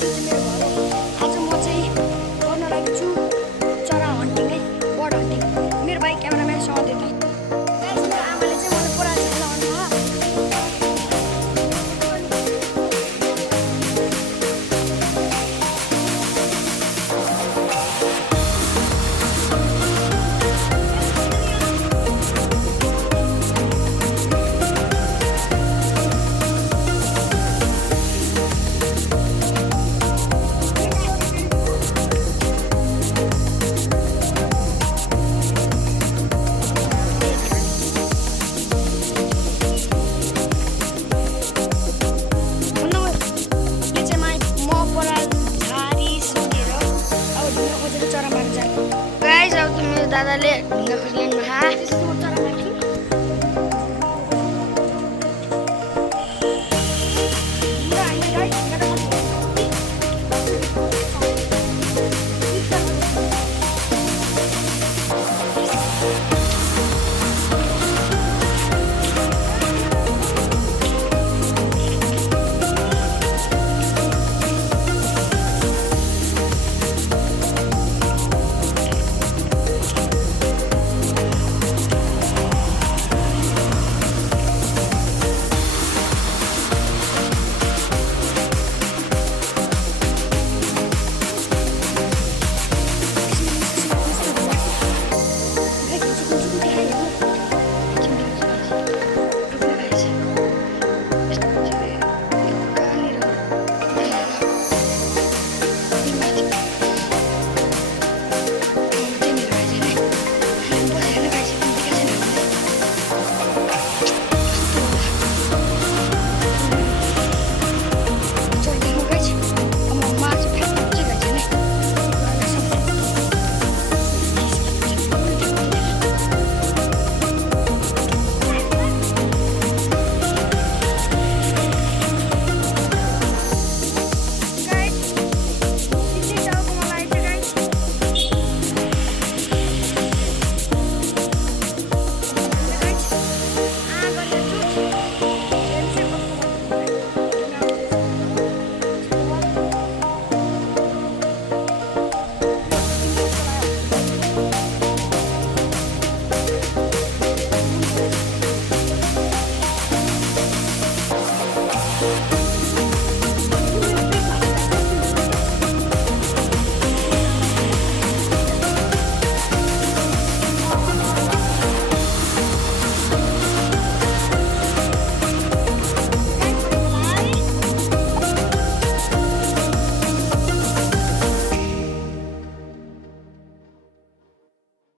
त्यो चाहिँ मेरो घर हो। आज म चाहिँ गर्न लागेको छु चरा हन्टिङ है, बर्ड हन्टिङ। मेरो भाइ क्यामेराम्यानसँग थियो त। गाइस मेरो आमाले चाहिँ मलाई पुरा खेलाउनु हो। गाइस अब त मेरो दादाले